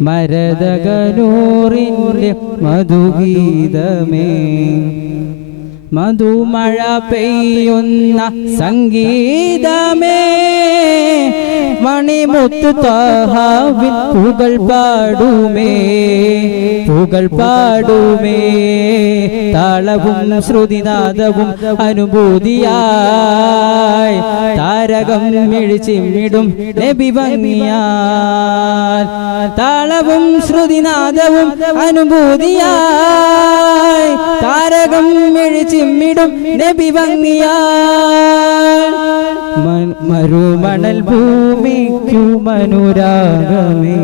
മരതകനൂറിന്റെ മധുഗീതമേ. മധുമഴ പെയ്യുന്ന സംഗീതമേ. മണിമുത്തു താഹാവിൻ പുകൾ പാടുമേ. പുകൾ പാടുമേ. താളവും ശ്രുതിനാദവും അനുഭൂതിയായി താരകം മിഴിച്ചിമിടും നബി ഭംഗിയാൽ താളവും ശ്രുതിനാദവും അനുഭൂതിയായി താരകം മിഴിച്ചിമിടും നബി ഭംഗിയാൽ മരുമണൽ ഭൂമിക്കു മനുരാഗമേ.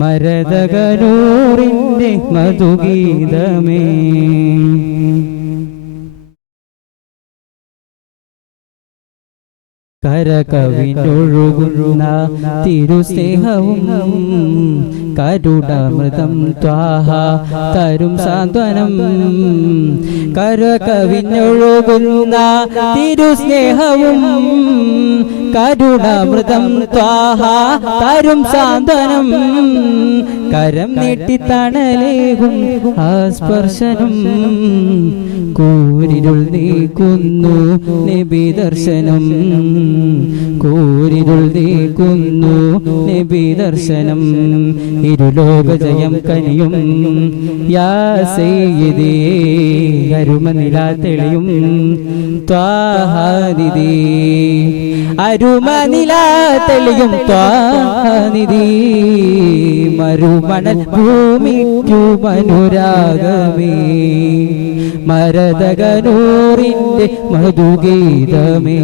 മരതകനൂറിന്റെ മധുഗീതമേ. കരകവിഞ്ഞൊഴുകുന്ന തിരുസ്നേഹവും കരുണമൃതം ത്വാഹ തരും സാന്ത്വനം. കരകവിഞ്ഞൊഴുകുന്ന തിരുസ്നേഹവും കരുണമൃതം ത്വാഹ തരും സാന്ത്വനം. കരം നീട്ടി തണലേകും ആ സ്പർശനം. കൂരിരുൾ നീക്കുന്നു നബി ദർശനം കൂരിരുൾ നീക്കുന്നു നബി ദർശനം ഇരുലോക ജയം കനിയും യാ സയ്യിദേ അരുമനില തെളിയും. ത്വാഹാനിധി അരുമനില തെളിയും ത്വാനിധി മരുമണൽ ഭൂമിക്കു മനുരാഗമേ. മരതകനൂറിന്റെ മധുഗീതമേ.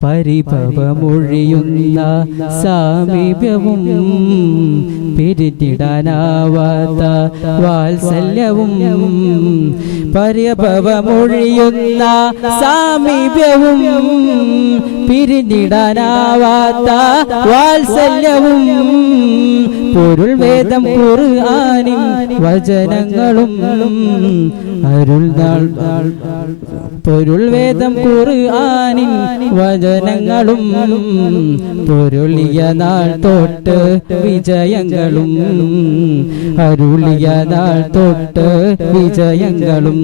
പരിഭവമൊഴിയുന്ന സാമീപ്യവും പിരിഞ്ഞിടാനാവാത്ത വാത്സല്യവും പരിഭവമൊഴിയുന്ന സാമീപ്യവും പിരിഞ്ഞിടാനാവാത്ത വാത്സല്യവും പൊരുൾ വേദം കുറുആനും വചനങ്ങളും അരുൾ പൊരുൾ വേദം കുറുആനിൻ വചനങ്ങളും പൊരുളിയ നാൾ തൊട്ട് വിജയങ്ങളും അരുളിയ നാൾ തൊട്ട് വിജയങ്ങളും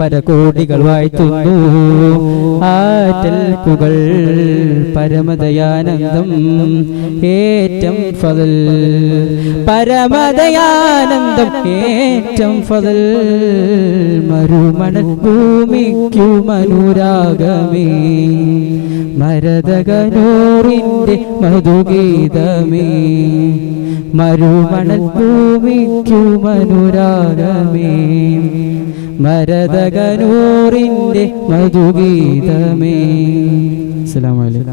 പരകോടികൾ വാഴ്ത്തുന്നു ആറ്റൽ പരമദയാനന്ദം ഏറ്റം ഫതൽ പരമദയാനന്ദം ഏറ്റം ഫതൽ മരുമണൽ ഭൂമിക്കു മനുരാഗമേ മരതകനൂറിന്റെ മധുഗീതമേ മരുമണൽ ഭൂമിക്കു മനുരാഗമേ മരതകനൂറിന്റെ മധുഗീതമേ. അസ്സലാമു അലൈക്കും.